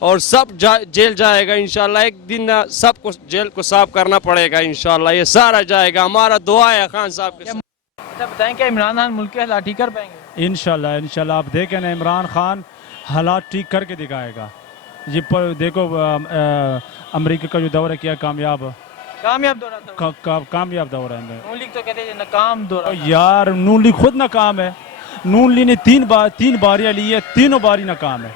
اور سب جیل جائے گا انشاءاللہ. ایک دن سب کو جیل کو صاف کرنا پڑے گا انشاءاللہ. یہ سارا جائے گا. ہمارا دعا ہے خان صاحب کے ساتھ. اچھا بتائیں کہ عمران خان ملک کے حالات ٹھیک کر پائیں گے؟ انشاءاللہ آپ دیکھیں نا عمران خان حالات ٹھیک کر کے دکھائے گا. یہ دیکھو امریکہ کا جو دورہ کیا کامیاب دورہ تھا، کامیاب دورہ ہے. نون لیگ تو کہتے ہیں ناکام دورہ تھا. یار نون لیگ خود ناکام ہے. نون لیگ نے تین باریاں لی ہے، تینوں باری ناکام ہے.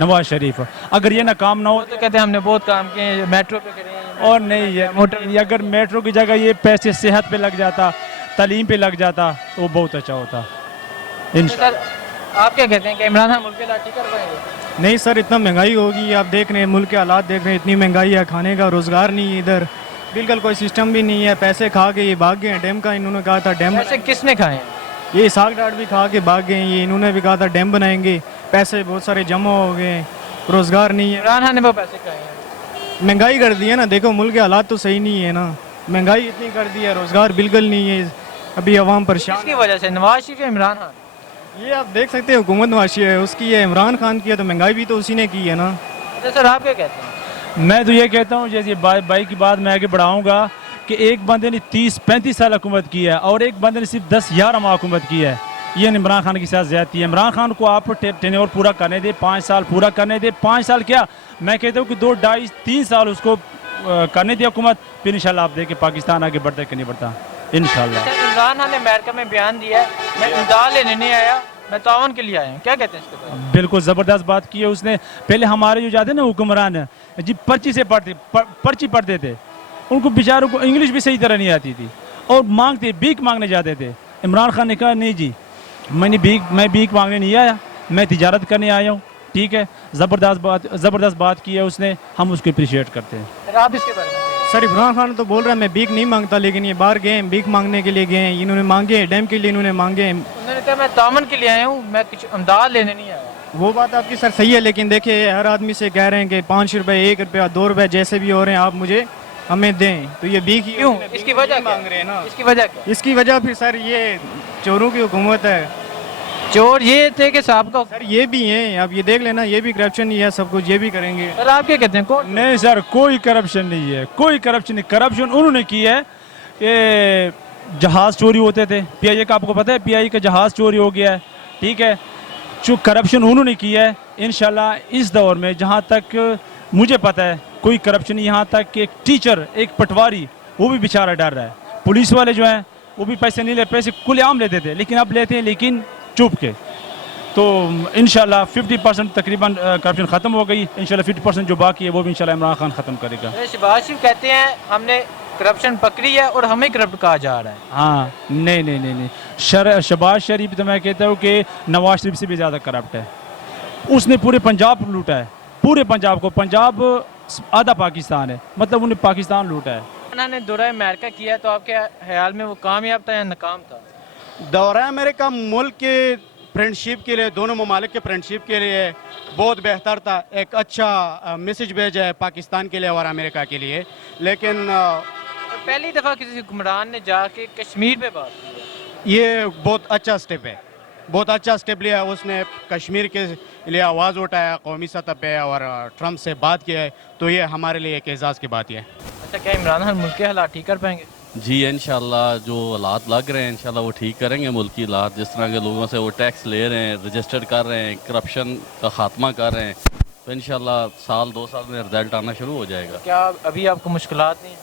نواز شریف اگر یہ ناکام نہ ہو تو کہتے ہیں ہم نے بہت کام کیے ہیں، میٹرو پہ کرے ہیں. اور نہیں اگر میٹرو کی جگہ یہ پیسے صحت پہ لگ جاتا، تعلیم پہ لگ جاتا تو وہ بہت اچھا ہوتا. سر آپ کیا کہتے ہیں کہ عمران خان ملک کے حالات ٹھیک کر پائیں گے؟ نہیں سر، اتنا مہنگائی ہوگی، آپ دیکھ رہے ہیں ملک کے حالات دیکھ رہے ہیں، اتنی مہنگائی ہے، کھانے کا روزگار نہیں ہے ادھر، بالکل کوئی سسٹم بھی نہیں ہے. پیسے کھا کے یہ بھاگ گئے ہیں ڈیم کا. انہوں نے کہا تھا ڈیم، پیسے کس نے کھائے ہیں؟ یہ اسحاق ڈاٹ بھی کھا کے بھاگ گئے ہیں. یہ انہوں نے بھی کہا تھا ڈیم بنائیں گے، پیسے بہت سارے جمع ہو گئے ہیں، روزگار نہیں ہے. عمران خان نے وہ پیسے کھائے ہیں. مہنگائی کر دی ہے نا. دیکھو ملک کے حالات تو صحیح نہیں ہے نا، مہنگائی اتنی کر دی ہے، روزگار بالکل نہیں ہے. ابھی عوام پریشان. کس کی وجہ سے؟ نواز شریف یا عمران خان؟ یہ آپ دیکھ سکتے ہیں حکومت نوازی ہے اس کی ہے، عمران خان کی ہے، تو مہنگائی بھی تو اسی نے کی ہے نا. اچھا سر آپ کیا کہتے ہیں؟ میں تو یہ کہتا ہوں جیسے بائی کی بات میں آگے بڑھاؤں گا کہ ایک بندے نے 30-35 سال حکومت کی ہے اور ایک بندے نے صرف 10-11 ماہ حکومت کی ہے. یہ عمران خان کے ساتھ زیادتی ہے. عمران خان کو آپ ٹینیور پورا کرنے دے، 5 سال پورا کرنے دے. 5 سال کیا، میں کہتا ہوں کہ 2, 2.5, 3 سال اس کو کرنے دے حکومت، پھر انشاءاللہ آپ دیکھیں پاکستان آگے بڑھتا ہے کہ نہیں بڑھتا انشاءاللہ. عمران خان نے امریکہ میں بیان دیا ہے میں امداد لینے نہیں آیا، میں تعاون کے لیے آیا ہوں. کیا کہتے ہیں اس کے بارے میں؟ بالکل زبردست بات کی ہے اس نے. پہلے ہمارے جو جاتے ہیں نا حکمران جی پرچی پڑھتے تھے، ان کو بیچاروں کو انگلش بھی صحیح طرح نہیں آتی تھی اور بھیک مانگنے جاتے تھے. عمران خان نے کہا نہیں جی میں بھیک مانگنے نہیں آیا، میں تجارت کرنے آیا ہوں. ٹھیک ہے، زبردست بات کی ہے اس نے، ہم اس کو اپریشیٹ کرتے ہیں. سر آپ اس کے بارے میں؟ سر عمران خان تو بول رہا ہے میں بھیک نہیں مانگتا، لیکن یہ باہر گئے ہیں بھیک مانگنے کے لیے گئے ہیں. انہوں نے مانگے ڈیم کے لیے، انہوں نے مانگے. انہوں نے کہا میں تعاون کے لیے آیا ہوں، میں کچھ امداد لینے نہیں آیا. وہ بات آپ کی سر صحیح ہے، لیکن دیکھیں ہر آدمی سے کہہ رہے ہیں کہ 5 روپے 1 روپیہ 2 روپے جیسے بھی ہو رہے ہیں آپ مجھے ہمیں دیں، تو یہ بھیک ہی کیوں؟ اس کی وجہ مانگ رہے ہیں نا. اس کی وجہ کیا؟ اس کی وجہ پھر سر یہ چوروں کی حکومت ہے. چور یہ تھے کہ صاحب کا؟ سر یہ بھی ہیں، اب یہ دیکھ لینا، یہ بھی کرپشن ہی ہے، سب کچھ یہ بھی کریں گے. سر آپ کیا کہتے ہیں؟ کون؟ نہیں سر، کوئی کرپشن نہیں ہے، کوئی کرپشن نہیں. کرپشن انہوں نے کی ہے کہ جہاز چوری ہوتے تھے. پی آئی اے کا آپ کو پتہ ہے، پی آئی اے کا جہاز چوری ہو گیا ہے. ٹھیک ہے، جو کرپشن انہوں نے کی ہے انشاءاللہ اس دور میں جہاں تک مجھے پتہ ہے کوئی کرپشن، یہاں تک کہ ایک ٹیچر، ایک پٹواری، وہ بھی بیچارہ ڈر رہا ہے. پولیس والے جو ہیں وہ بھی پیسے نہیں لے، پیسے کھلے عام لیتے تھے لیکن اب لیتے ہیں لیکن چپ کے. تو انشاءاللہ 50% تقریباً کرپشن ختم ہو گئی. انشاءاللہ 50% جو باقی ہے وہ بھی انشاءاللہ عمران خان ختم کرے گا. شہباز شریف کہتے ہیں ہم نے کرپشن پکڑی ہے اور ہمیں کرپٹ کہا جا رہا ہے. ہاں نہیں شہباز شریف تو میں کہتا ہوں کہ نواز شریف سے بھی زیادہ کرپٹ ہے. اس نے پورے پنجاب لوٹا ہے، پورے پنجاب کو. پنجاب آدھا پاکستان ہے، مطلب انہیں پاکستان لوٹا ہے. انہوں نے دورہ امریکہ کیا تو آپ کے خیال میں وہ کامیاب تھا یا ناکام تھا؟ دورہ امریکہ ملک کے فرینڈشپ کے لیے، دونوں ممالک کے فرینڈشپ کے لیے بہت بہتر تھا. ایک اچھا میسج بھیجا ہے پاکستان کے لیے اور امریکہ کے لیے. لیکن پہلی دفعہ کسی حکمران نے جا کے کشمیر پہ بات کی ہے. یہ بہت اچھا سٹیپ ہے، بہت اچھا سٹیپ لیا. اس نے کشمیر کے لیے آواز اٹھایا قومی سطح پہ اور ٹرمپ سے بات کیا ہے، تو یہ ہمارے لیے ایک اعزاز کی بات ہے. اچھا کیا عمران خان ملک کے حالات ٹھیک کر پائیں گے؟ جی انشاءاللہ جو حالات لگ رہے ہیں انشاءاللہ وہ ٹھیک کریں گے ملکی حالات. جس طرح کے لوگوں سے وہ ٹیکس لے رہے ہیں، رجسٹر کر رہے ہیں، کرپشن کا خاتمہ کر رہے ہیں، تو انشاءاللہ 1-2 سال میں رزلٹ آنا شروع ہو جائے گا. کیا ابھی آپ کو مشکلات نہیں ہیں؟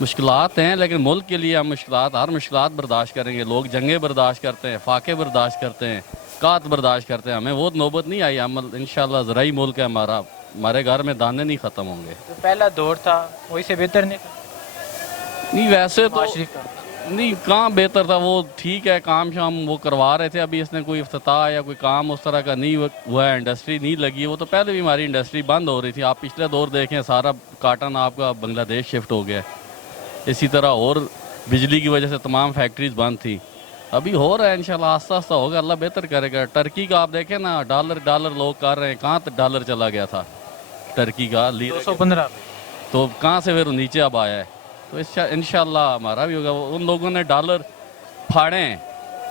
مشکلات ہیں لیکن ملک کے لیے ہم ہر مشکلات برداشت کریں گے. لوگ جنگیں برداشت کرتے ہیں، فاقے برداشت کرتے ہیں، قحط برداشت کرتے ہیں. ہمیں وہ نوبت نہیں آئی. ہم انشاءاللہ زرعی ملک ہے ہمارا، ہمارے گھر میں دانے نہیں ختم ہوں گے. تو پہلا دور تھا وہی سے بہتر نہیں تھا؟ نہیں ویسے تو شریف کا نہیں، کہاں بہتر تھا. وہ ٹھیک ہے کام شام وہ کروا رہے تھے. ابھی اس نے کوئی افتتاح یا کوئی کام اس طرح کا نہیں ہوا ہے، انڈسٹری نہیں لگی. وہ تو پہلے بھی ہماری انڈسٹری بند ہو رہی تھی. آپ پچھلے دور دیکھیں سارا کاٹن آپ کا بنگلہ دیش شفٹ ہو گیا. اسی طرح اور بجلی کی وجہ سے تمام فیکٹریز بند تھی. ابھی ہو رہا ہے انشاءاللہ، آہستہ آہستہ ہوگا، اللہ بہتر کرے گا. ٹرکی کا آپ دیکھیں نا، ڈالر لوگ کر رہے ہیں. کہاں تک ڈالر چلا گیا تھا ٹرکی کا، 215 تو کہاں سے پھر نیچے اب آیا ہے. تو انشاءاللہ ہمارا بھی ہوگا. ان لوگوں نے ڈالر پھاڑے ہیں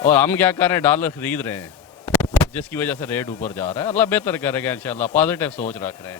اور ہم کیا کر رہے ہیں، ڈالر خرید رہے ہیں، جس کی وجہ سے ریٹ اوپر جا رہا ہے. اللہ بہتر کرے گا انشاءاللہ، پازیٹیو سوچ رکھ رہے ہیں.